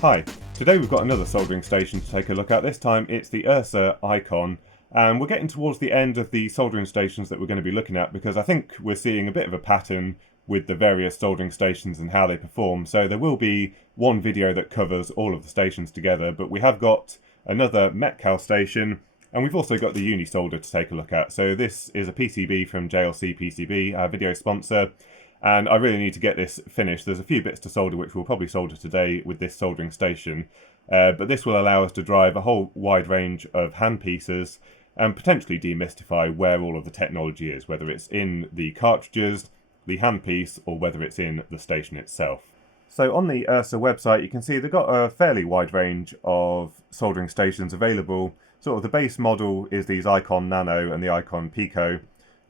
Hi, today we've got another soldering station to take a look at. This time it's the Ersa I-CON, and we're getting towards the end of the soldering stations that we're going to be looking at because I think we're seeing a bit of a pattern with the various soldering stations and how they perform. So there will be one video that covers all of the stations together, but we have got another Metcal station and we've also got the Unisolder to take a look at. So this is a PCB from JLCPCB, our video sponsor. And I really need to get this finished. There's a few bits to solder which we'll probably solder today with this soldering station. But this will allow us to drive a whole wide range of hand pieces and potentially demystify where all of the technology is, whether it's in the cartridges, the handpiece, or whether it's in the station itself. So on the Ersa website you can see they've got a fairly wide range of soldering stations available. Sort of the base model is these I-CON Nano and the I-CON Pico.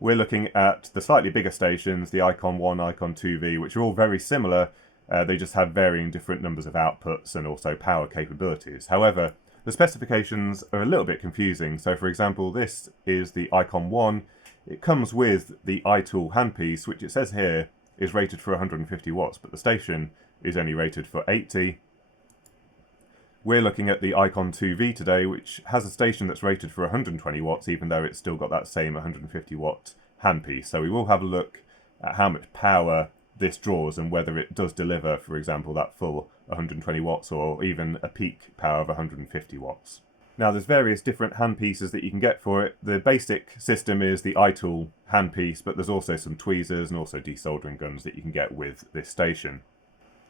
We're looking at the slightly bigger stations, the I-CON 1, I-CON 2V, which are all very similar. They just have varying different numbers of outputs and also power capabilities. However, the specifications are a little bit confusing. So for example, this is the I-CON 1. It comes with the iTool handpiece, which it says here is rated for 150 watts, but the station is only rated for 80. We're looking at the I-CON 2V today, which has a station that's rated for 120 watts, even though it's still got that same 150 watt handpiece. So we will have a look at how much power this draws and whether it does deliver, for example, that full 120 watts or even a peak power of 150 watts. Now there's various different handpieces that you can get for it. The basic system is the iTool handpiece, but there's also some tweezers and also desoldering guns that you can get with this station.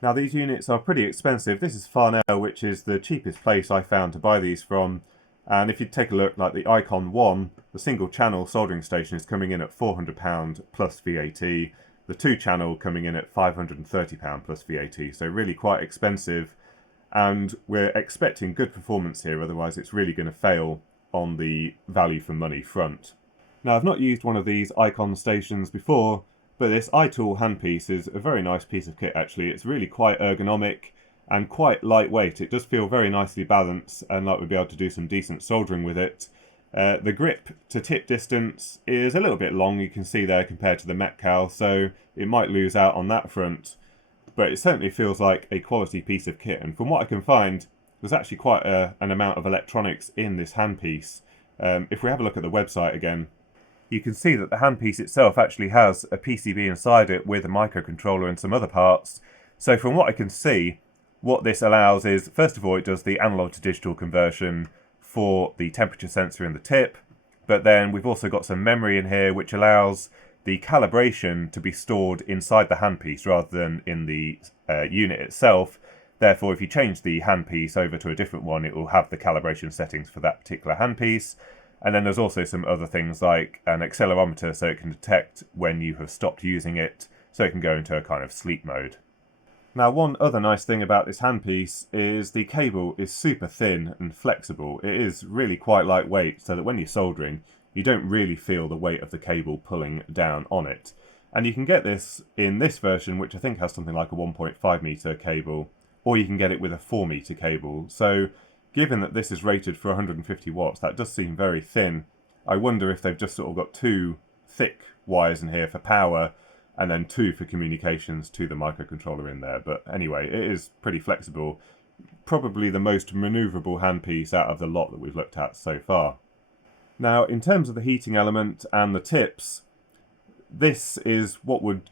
Now these units are pretty expensive. This is Farnell, which is the cheapest place I found to buy these from. And if you take a look, like the I-CON 1, the single channel soldering station is coming in at £400 plus VAT. The 2-channel coming in at £530 plus VAT. So really quite expensive. And we're expecting good performance here, otherwise it's really going to fail on the value for money front. Now I've not used one of these I-CON stations before, but this iTool handpiece is a very nice piece of kit actually. It's really quite ergonomic and quite lightweight. It does feel very nicely balanced and like we'll be able to do some decent soldering with it. The grip to tip distance is a little bit long, you can see there, compared to the Metcal, so it might lose out on that front. But it certainly feels like a quality piece of kit, and from what I can find, there's actually quite an amount of electronics in this handpiece. If we have a look at the website again, you can see that the handpiece itself actually has a PCB inside it with a microcontroller and some other parts. So from what I can see, what this allows is, first of all, it does the analog to digital conversion for the temperature sensor in the tip, but then we've also got some memory in here which allows the calibration to be stored inside the handpiece rather than in the unit itself. Therefore, if you change the handpiece over to a different one, it will have the calibration settings for that particular handpiece. And then there's also some other things like an accelerometer, so it can detect when you have stopped using it, so it can go into a kind of sleep mode. Now one other nice thing about this handpiece is the cable is super thin and flexible. It is really quite lightweight, so that when you're soldering you don't really feel the weight of the cable pulling down on it. And you can get this in this version, which I think has something like a 1.5 meter cable, or you can get it with a 4 meter cable. So given that this is rated for 150 watts, that does seem very thin. I wonder if they've just sort of got 2 thick wires in here for power and then 2 for communications to the microcontroller in there. But anyway, it is pretty flexible. Probably the most manoeuvrable handpiece out of the lot that we've looked at so far. Now, in terms of the heating element and the tips, this is what would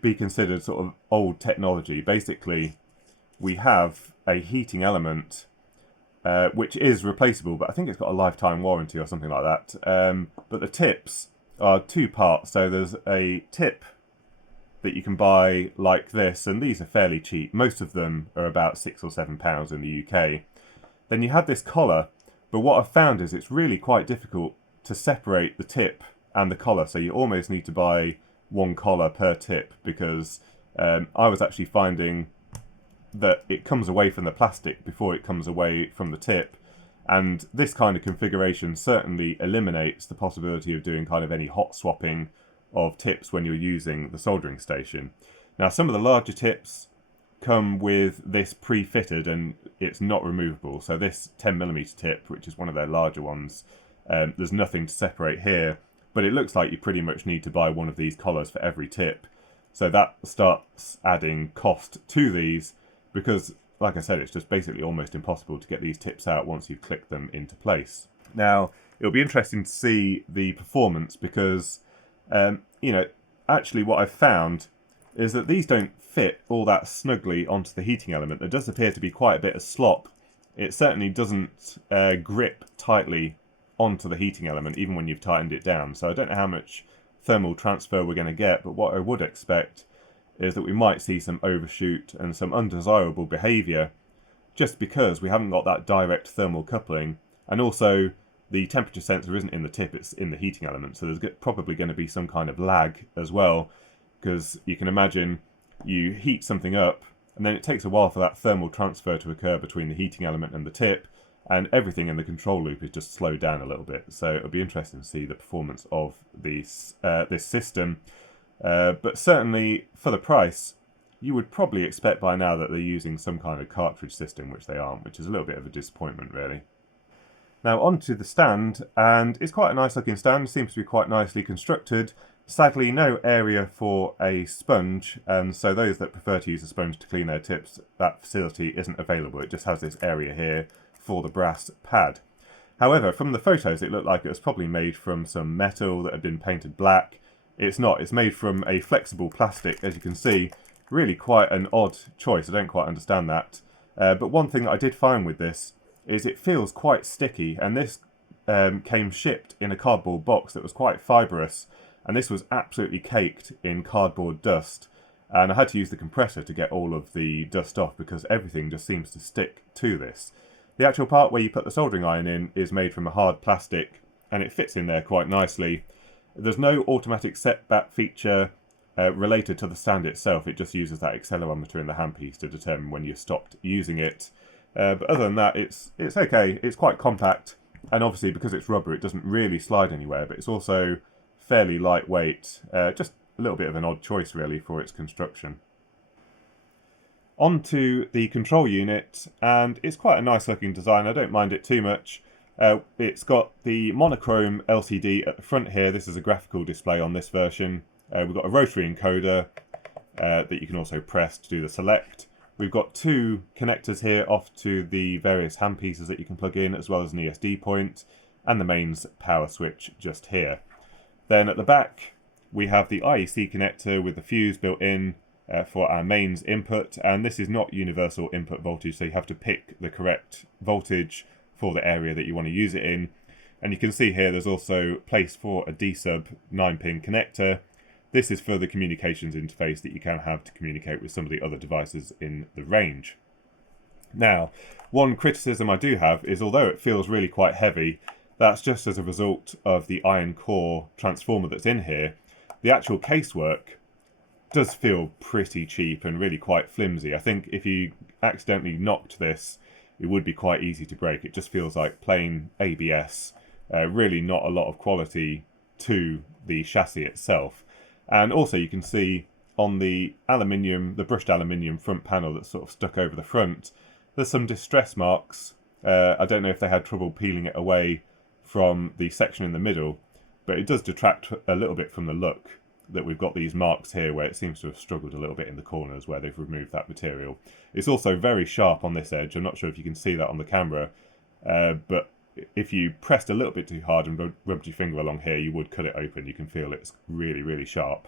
be considered sort of old technology. Basically, we have a heating element which is replaceable, but I think it's got a lifetime warranty or something like that. But the tips are 2 parts. So there's a tip that you can buy like this, and these are fairly cheap. Most of them are about £6 or £7 in the UK. Then you have this collar, but what I've found is it's really quite difficult to separate the tip and the collar. So you almost need to buy 1 collar per tip, because I was actually finding that it comes away from the plastic before it comes away from the tip, and this kind of configuration certainly eliminates the possibility of doing kind of any hot swapping of tips when you're using the soldering station. Now some of the larger tips come with this pre-fitted and it's not removable. So this 10mm tip, which is one of their larger ones, there's nothing to separate here, but it looks like you pretty much need to buy one of these collars for every tip. So that starts adding cost to these, because like I said, it's just basically almost impossible to get these tips out once you've clicked them into place. Now, it'll be interesting to see the performance because, you know, actually what I've found is that these don't fit all that snugly onto the heating element. There does appear to be quite a bit of slop. It certainly doesn't grip tightly onto the heating element, even when you've tightened it down. So I don't know how much thermal transfer we're going to get, but what I would expect is that we might see some overshoot and some undesirable behaviour just because we haven't got that direct thermal coupling, and also the temperature sensor isn't in the tip, it's in the heating element, so there's probably going to be some kind of lag as well, because you can imagine you heat something up and then it takes a while for that thermal transfer to occur between the heating element and the tip, and everything in the control loop is just slowed down a little bit. So it'll be interesting to see the performance of this system. But certainly for the price, you would probably expect by now that they're using some kind of cartridge system, which they aren't, which is a little bit of a disappointment really. Now onto the stand, and it's quite a nice looking stand, seems to be quite nicely constructed. Sadly no area for a sponge, and so those that prefer to use a sponge to clean their tips, that facility isn't available. It just has this area here for the brass pad. However, from the photos it looked like it was probably made from some metal that had been painted black. It's not, it's made from a flexible plastic, as you can see. Really quite an odd choice, I don't quite understand that. But one thing that I did find with this is it feels quite sticky, and this came shipped in a cardboard box that was quite fibrous, and this was absolutely caked in cardboard dust, and I had to use the compressor to get all of the dust off because everything just seems to stick to this. The actual part where you put the soldering iron in is made from a hard plastic, and it fits in there quite nicely. There's no automatic setback feature related to the stand itself. It just uses that accelerometer in the handpiece to determine when you've stopped using it. But other than that, it's okay. It's quite compact, and obviously because it's rubber it doesn't really slide anywhere, but it's also fairly lightweight. Just a little bit of an odd choice really for its construction. Onto the control unit, and it's quite a nice looking design. I don't mind it too much. It's got the monochrome LCD at the front here. This is a graphical display on this version. We've got a rotary encoder that you can also press to do the select. We've got two connectors here off to the various hand pieces that you can plug in, as well as an ESD point, and the mains power switch just here. Then at the back we have the IEC connector with the fuse built in for our mains input, and this is not universal input voltage, so you have to pick the correct voltage for the area that you want to use it in. And you can see here there's also place for a D-sub 9-pin connector. This is for the communications interface that you can have to communicate with some of the other devices in the range. Now, one criticism I do have is, although it feels really quite heavy, that's just as a result of the iron core transformer that's in here. The actual casework does feel pretty cheap and really quite flimsy. I think if you accidentally knocked this, it would be quite easy to break. It just feels like plain ABS, really not a lot of quality to the chassis itself. And also you can see on the aluminium, the brushed aluminium front panel that's sort of stuck over the front, there's some distress marks. I don't know if they had trouble peeling it away from the section in the middle, but it does detract a little bit from the look that we've got these marks here where it seems to have struggled a little bit in the corners where they've removed that material. It's also very sharp on this edge. I'm not sure if you can see that on the camera, but if you pressed a little bit too hard and rubbed your finger along here, you would cut it open. You can feel it's really, really sharp.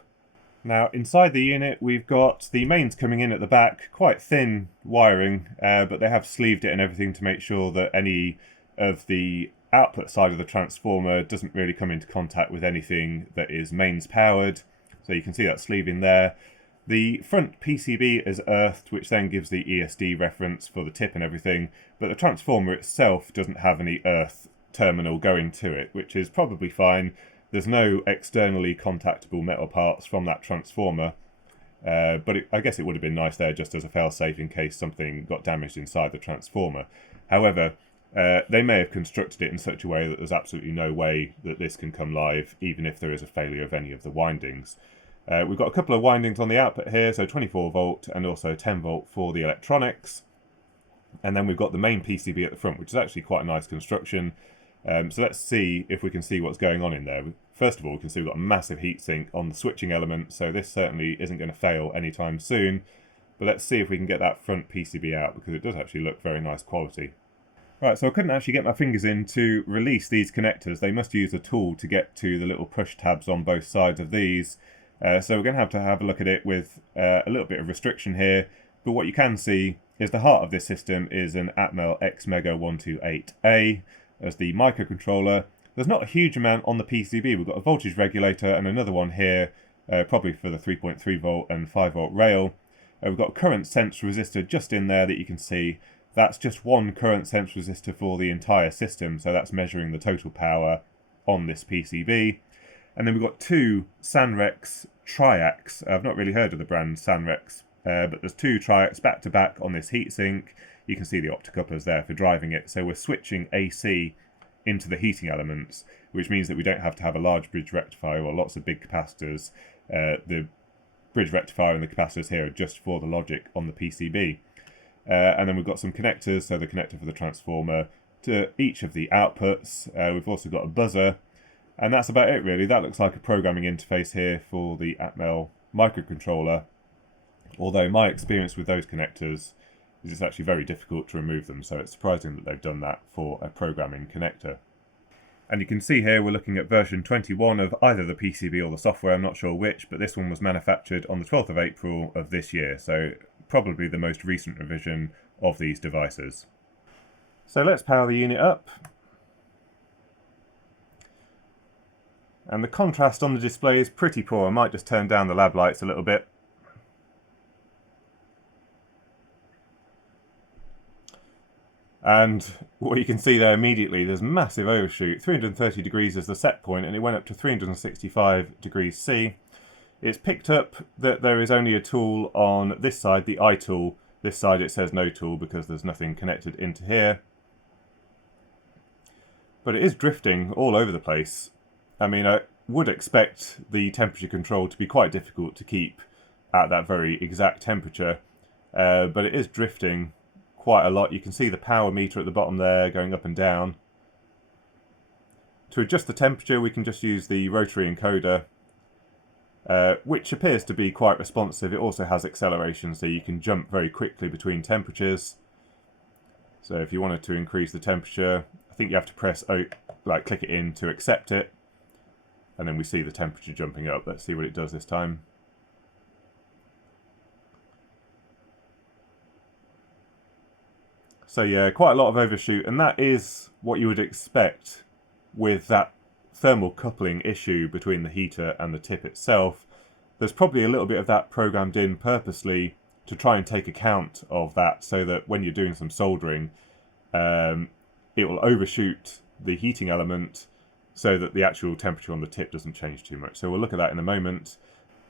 Now, inside the unit, we've got the mains coming in at the back, quite thin wiring, but they have sleeved it and everything to make sure that any of the output side of the transformer doesn't really come into contact with anything that is mains powered. So you can see that sleeving there. The front PCB is earthed, which then gives the ESD reference for the tip and everything, but the transformer itself doesn't have any earth terminal going to it, which is probably fine. There's no externally contactable metal parts from that transformer, but I guess it would have been nice there just as a fail-safe in case something got damaged inside the transformer. However, they may have constructed it in such a way that there's absolutely no way that this can come live, even if there is a failure of any of the windings. We've got a couple of windings on the output here, so 24 volt and also 10 volt for the electronics. And then we've got the main PCB at the front, which is actually quite a nice construction. So let's see if we can see what's going on in there. First of all, we can see we've got a massive heatsink on the switching element, so this certainly isn't going to fail anytime soon. But let's see if we can get that front PCB out, because it does actually look very nice quality. Right, so I couldn't actually get my fingers in to release these connectors. They must use a tool to get to the little push tabs on both sides of these. So we're going to have a look at it with a little bit of restriction here. But what you can see is the heart of this system is an Atmel XMega128A as the microcontroller. There's not a huge amount on the PCB. We've got a voltage regulator and another one here, probably for the 3.3 volt and 5 volt rail. We've got a current sense resistor just in there that you can see. That's just one current sense resistor for the entire system, so that's measuring the total power on this PCB. And then we've got two Sanrex Triacs. I've not really heard of the brand Sanrex, but there's two Triacs back to back on this heatsink. You can see the optocouplers there for driving it. So we're switching AC into the heating elements, which means that we don't have to have a large bridge rectifier or lots of big capacitors. The bridge rectifier and the capacitors here are just for the logic on the PCB. And then we've got some connectors, so the connector for the transformer to each of the outputs. We've also got a buzzer, and that's about it really. That looks like a programming interface here for the Atmel microcontroller, although my experience with those connectors is it's actually very difficult to remove them, so it's surprising that they've done that for a programming connector. And you can see here we're looking at version 21 of either the PCB or the software, I'm not sure which, but this one was manufactured on the 12th of April of this year, so probably the most recent revision of these devices. So let's power the unit up. And the contrast on the display is pretty poor. I might just turn down the lab lights a little bit. And what you can see there immediately, there's massive overshoot. 330 degrees is the set point, and it went up to 365 degrees C. It's picked up that there is only a tool on this side, the I tool. This side it says no tool because there's nothing connected into here. But it is drifting all over the place. I mean, I would expect the temperature control to be quite difficult to keep at that very exact temperature, but it is drifting quite a lot. You can see the power meter at the bottom there going up and down. To adjust the temperature, we can just use the rotary encoder, which appears to be quite responsive. It also has acceleration, so you can jump very quickly between temperatures. So if you wanted to increase the temperature, I think you have to press click it in to accept it, and then we see the temperature jumping up. Let's see what it does this time. So yeah, quite a lot of overshoot, and that is what you would expect with that thermal coupling issue between the heater and the tip itself. There's probably a little bit of that programmed in purposely to try and take account of that, so that when you're doing some soldering, it will overshoot the heating element so that the actual temperature on the tip doesn't change too much. So we'll look at that in a moment.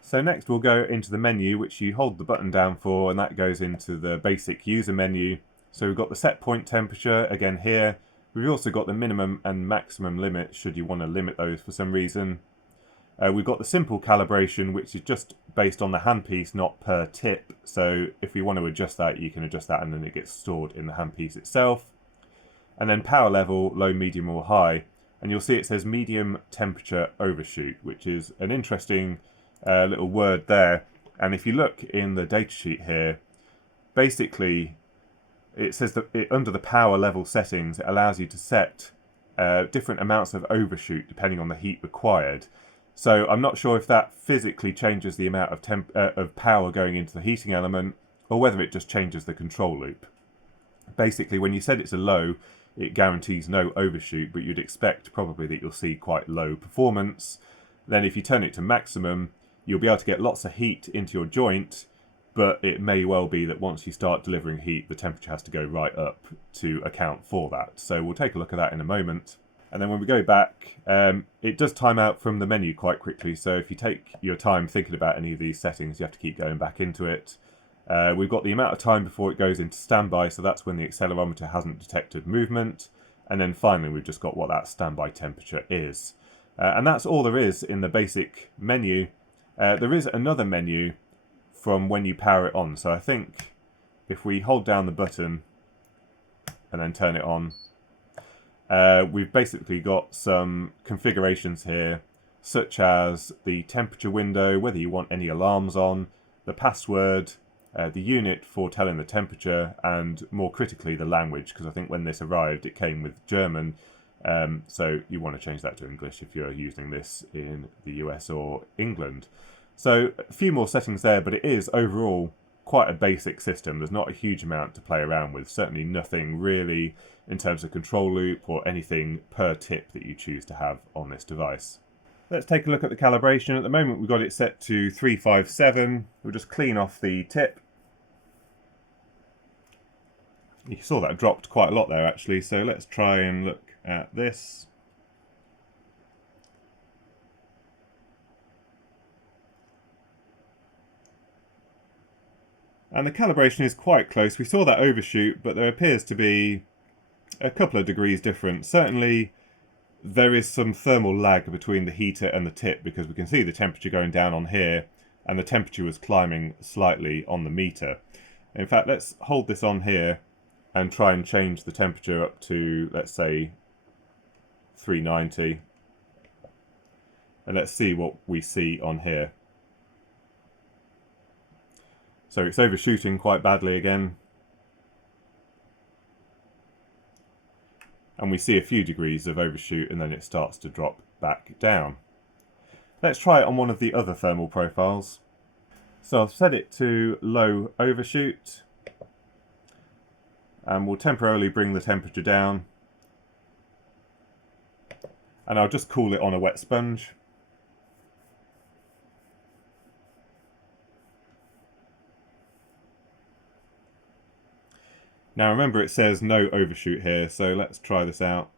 So next we'll go into the menu, which you hold the button down for, and that goes into the basic user menu. So we've got the set point temperature again here. We've also got the minimum and maximum limit, should you want to limit those for some reason. We've got the simple calibration, which is just based on the handpiece, not per tip. So if we want to adjust that, you can adjust that and then it gets stored in the handpiece itself. And then power level, low, medium or high. And you'll see it says medium temperature overshoot, which is an interesting little word there. And if you look in the datasheet here, basically it says that under the power level settings, it allows you to set different amounts of overshoot depending on the heat required. So I'm not sure if that physically changes the amount of power going into the heating element, or whether it just changes the control loop. Basically, when you said it's a low, it guarantees no overshoot, but you'd expect probably that you'll see quite low performance. Then if you turn it to maximum, you'll be able to get lots of heat into your joint, but it may well be that once you start delivering heat, the temperature has to go right up to account for that. So we'll take a look at that in a moment. And then when we go back, it does time out from the menu quite quickly. So if you take your time thinking about any of these settings, you have to keep going back into it. We've got the amount of time before it goes into standby, so that's when the accelerometer hasn't detected movement. And then finally, we've just got what that standby temperature is. And that's all there is in the basic menu. There is another menu from when you power it on. So I think if we hold down the button and then turn it on, we've basically got some configurations here, such as the temperature window, whether you want any alarms on, the password, the unit for telling the temperature, and more critically the language, because I think when this arrived it came with German, so you want to change that to English if you're using this in the US or England. So a few more settings there, but it is overall quite a basic system. There's not a huge amount to play around with, certainly nothing really in terms of control loop or anything per tip that you choose to have on this device. Let's take a look at the calibration. At the moment we've got it set to 357. We'll just clean off the tip. You saw that dropped quite a lot there actually, so let's try and look at this. And the calibration is quite close. We saw that overshoot, but there appears to be a couple of degrees difference. Certainly there is some thermal lag between the heater and the tip, because we can see the temperature going down on here and the temperature was climbing slightly on the meter. In fact, let's hold this on here and try and change the temperature up to, let's say, 390. And let's see what we see on here. So it's overshooting quite badly again. And we see a few degrees of overshoot and then it starts to drop back down. Let's try it on one of the other thermal profiles. So I've set it to low overshoot. And we'll temporarily bring the temperature down. And I'll just cool it on a wet sponge. Now remember it says no overshoot here, so let's try this out.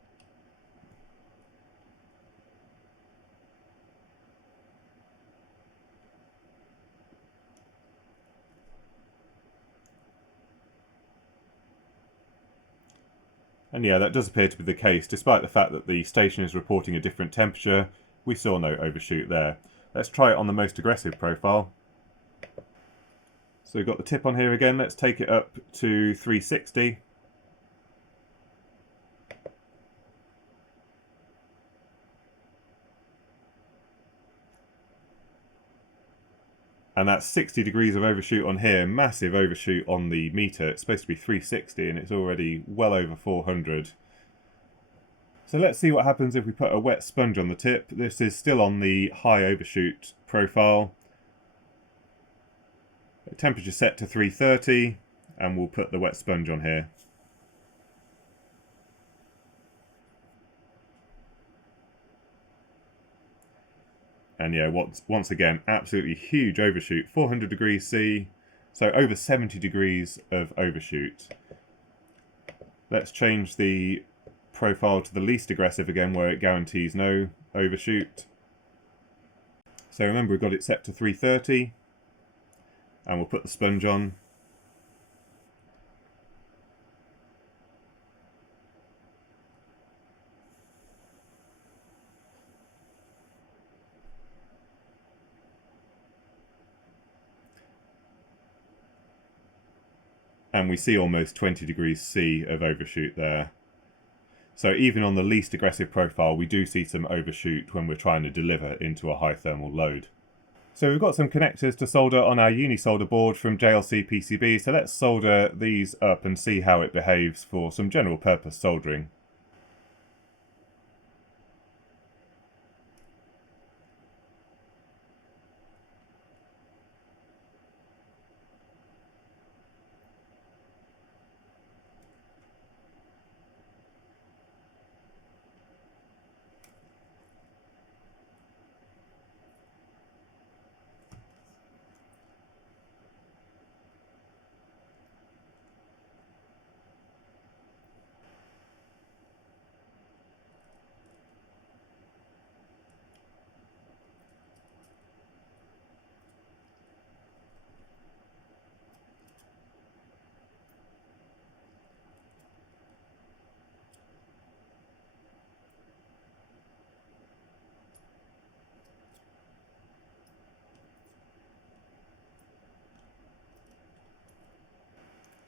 And yeah, that does appear to be the case. Despite the fact that the station is reporting a different temperature, we saw no overshoot there. Let's try it on the most aggressive profile. So we've got the tip on here again. Let's take it up to 360. And that's 60 degrees of overshoot on here. Massive overshoot on the meter. It's supposed to be 360 and it's already well over 400. So let's see what happens if we put a wet sponge on the tip. This is still on the high overshoot profile. Temperature set to 330, and we'll put the wet sponge on here. And yeah, once again, absolutely huge overshoot, 400 degrees C, so over 70 degrees of overshoot. Let's change the profile to the least aggressive again, where it guarantees no overshoot. So remember, we've got it set to 330. And we'll put the sponge on. And we see almost 20 degrees C of overshoot there. So even on the least aggressive profile, we do see some overshoot when we're trying to deliver into a high thermal load. So we've got some connectors to solder on our Unisolder board from JLCPCB, so let's solder these up and see how it behaves for some general purpose soldering.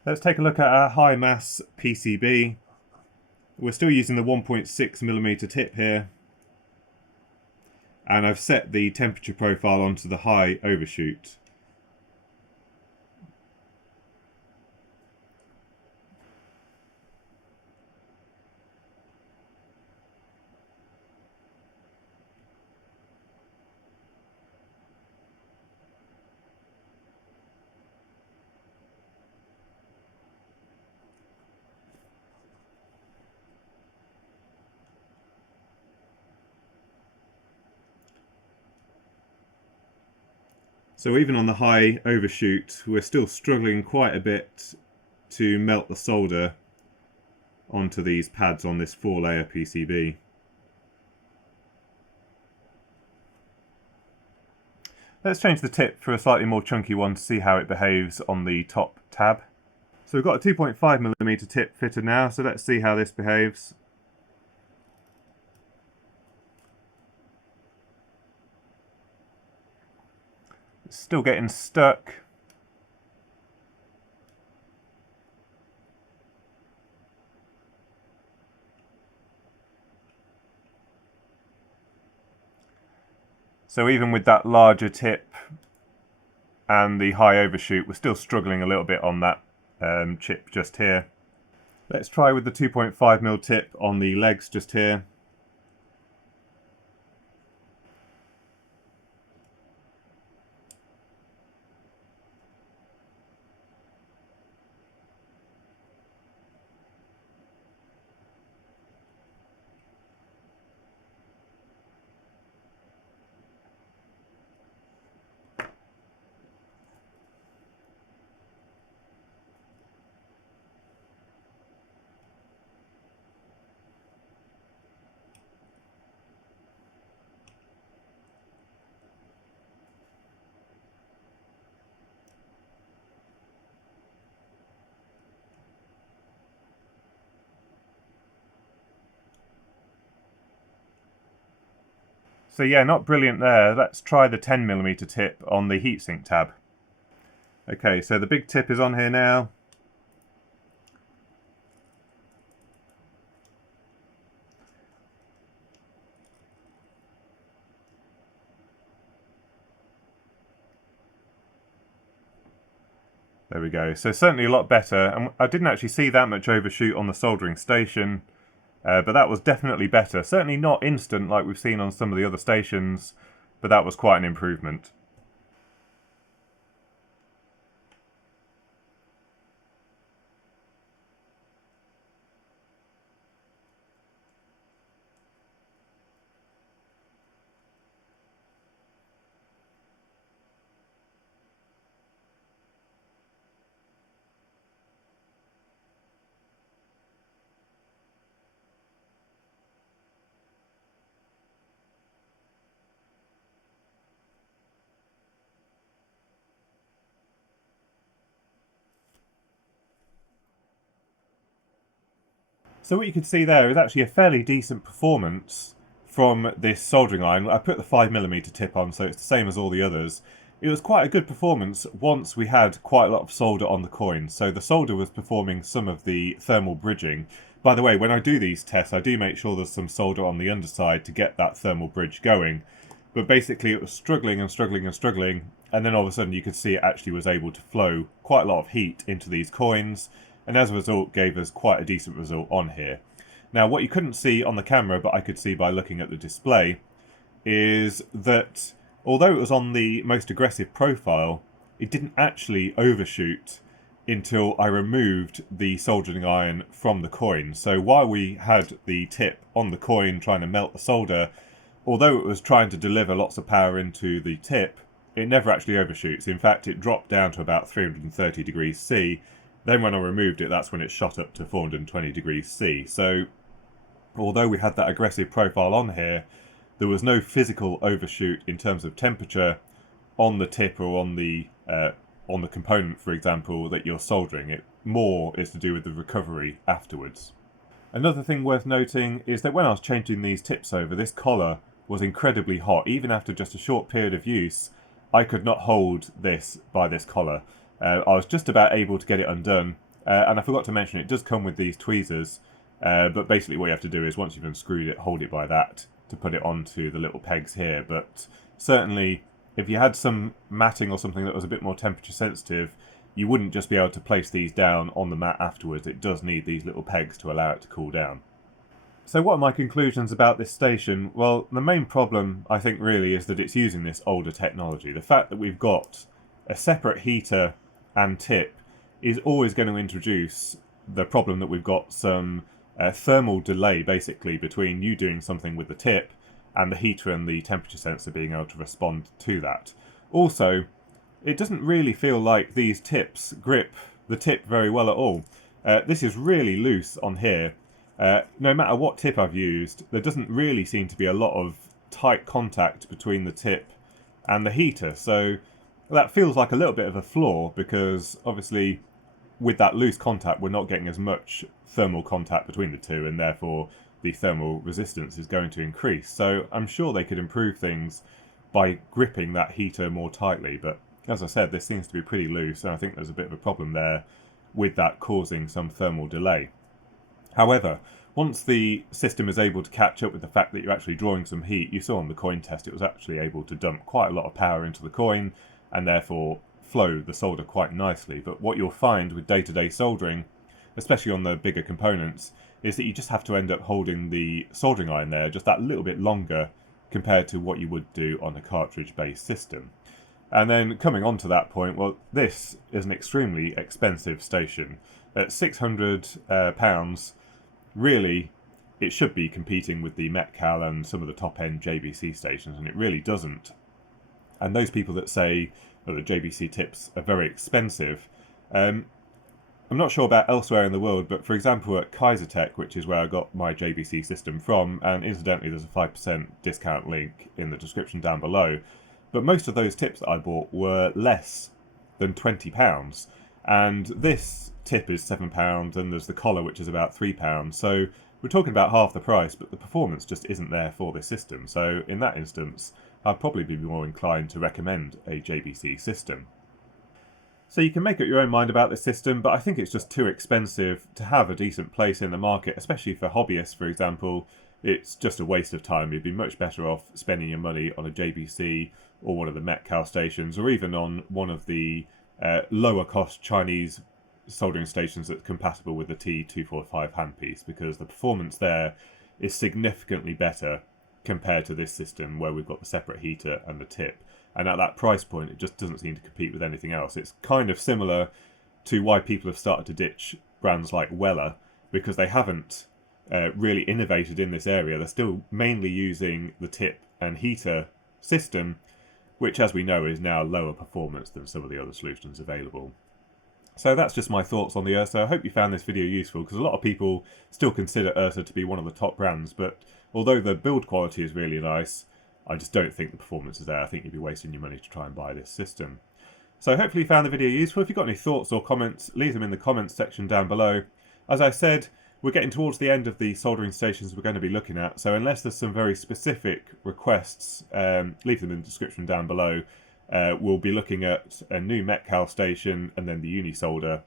Let's take a look at our high mass PCB. We're still using the 1.6mm tip here. And I've set the temperature profile onto the high overshoot. So even on the high overshoot, we're still struggling quite a bit to melt the solder onto these pads on this 4-layer PCB. Let's change the tip for a slightly more chunky one to see how it behaves on the top tab. So we've got a 2.5mm tip fitted now, so let's see how this behaves. It's still getting stuck. So even with that larger tip and the high overshoot, we're still struggling a little bit on that chip just here. Let's try with the 2.5mm tip on the legs just here. So yeah, not brilliant there. Let's try the 10mm tip on the heatsink tab. Okay, so the big tip is on here now. There we go. So certainly a lot better. And I didn't actually see that much overshoot on the soldering station. But that was definitely better. Certainly not instant like we've seen on some of the other stations, but that was quite an improvement. So what you can see there is actually a fairly decent performance from this soldering iron. I put the 5mm tip on, so it's the same as all the others. It was quite a good performance once we had quite a lot of solder on the coin. So the solder was performing some of the thermal bridging. By the way, when I do these tests, I do make sure there's some solder on the underside to get that thermal bridge going. But basically it was struggling and struggling and struggling, and then all of a sudden you could see it actually was able to flow quite a lot of heat into these coins, and as a result gave us quite a decent result on here. Now what you couldn't see on the camera, but I could see by looking at the display, is that although it was on the most aggressive profile, it didn't actually overshoot until I removed the soldering iron from the coin. So while we had the tip on the coin trying to melt the solder, although it was trying to deliver lots of power into the tip, it never actually overshoots. In fact, it dropped down to about 330 degrees C. Then when I removed it, that's when it shot up to 420 degrees C. So although we had that aggressive profile on here, there was no physical overshoot in terms of temperature on the tip or on the component, for example, that you're soldering. It more is to do with the recovery afterwards. Another thing worth noting is that when I was changing these tips over, this collar was incredibly hot. Even after just a short period of use, I could not hold this by this collar. I was just about able to get it undone, and I forgot to mention it does come with these tweezers, but basically what you have to do is once you've unscrewed it, hold it by that to put it onto the little pegs here. But certainly if you had some matting or something that was a bit more temperature sensitive, you wouldn't just be able to place these down on the mat afterwards. It does need these little pegs to allow it to cool down. So what are my conclusions about this station? Well, the main problem I think really is that it's using this older technology. The fact that we've got a separate heater and tip is always going to introduce the problem that we've got some thermal delay basically between you doing something with the tip and the heater and the temperature sensor being able to respond to that. Also, it doesn't really feel like these tips grip the tip very well at all. This is really loose on here. No matter what tip I've used, there doesn't really seem to be a lot of tight contact between the tip and the heater, so that feels like a little bit of a flaw, because obviously with that loose contact we're not getting as much thermal contact between the two, and therefore the thermal resistance is going to increase. So I'm sure they could improve things by gripping that heater more tightly, but as I said, this seems to be pretty loose, and I think there's a bit of a problem there with that causing some thermal delay. However, once the system is able to catch up with the fact that you're actually drawing some heat, you saw on the coin test it was actually able to dump quite a lot of power into the coin and therefore flow the solder quite nicely. But what you'll find with day-to-day soldering, especially on the bigger components, is that you just have to end up holding the soldering iron there just that little bit longer compared to what you would do on a cartridge-based system. And then coming on to that point, well, this is an extremely expensive station. At £600, really, it should be competing with the Metcal and some of the top-end JBC stations, and it really doesn't. And those people that say that the JBC tips are very expensive, I'm not sure about elsewhere in the world, but for example at Kaisertech, which is where I got my JBC system from, and incidentally there's a 5% discount link in the description down below, but most of those tips that I bought were less than £20. And this tip is £7, and there's the collar which is about £3, so we're talking about half the price, but the performance just isn't there for this system. So in that instance, I'd probably be more inclined to recommend a JBC system. So you can make up your own mind about this system, but I think it's just too expensive to have a decent place in the market, especially for hobbyists, for example. It's just a waste of time. You'd be much better off spending your money on a JBC or one of the Metcal stations, or even on one of the lower cost Chinese soldering stations that's compatible with the T245 handpiece, because the performance there is significantly better compared to this system where we've got the separate heater and the tip. And at that price point, it just doesn't seem to compete with anything else. It's kind of similar to why people have started to ditch brands like Weller, because they haven't really innovated in this area. They're still mainly using the tip and heater system, which, as we know, is now lower performance than some of the other solutions available. So that's just my thoughts on the Ersa. I hope you found this video useful, because a lot of people still consider Ersa to be one of the top brands, but although the build quality is really nice, I just don't think the performance is there. I think you'd be wasting your money to try and buy this system. So hopefully you found the video useful. If you've got any thoughts or comments, leave them in the comments section down below. As I said, we're getting towards the end of the soldering stations we're going to be looking at, so unless there's some very specific requests, leave them in the description down below. We'll be looking at a new Metcal station, and then the Unisolder,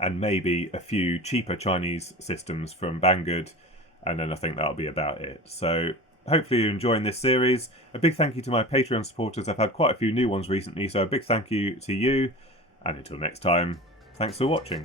and maybe a few cheaper Chinese systems from Banggood, and then I think that'll be about it. So hopefully you're enjoying this series. A big thank you to my Patreon supporters. I've had quite a few new ones recently, so a big thank you to you, and until next time, thanks for watching.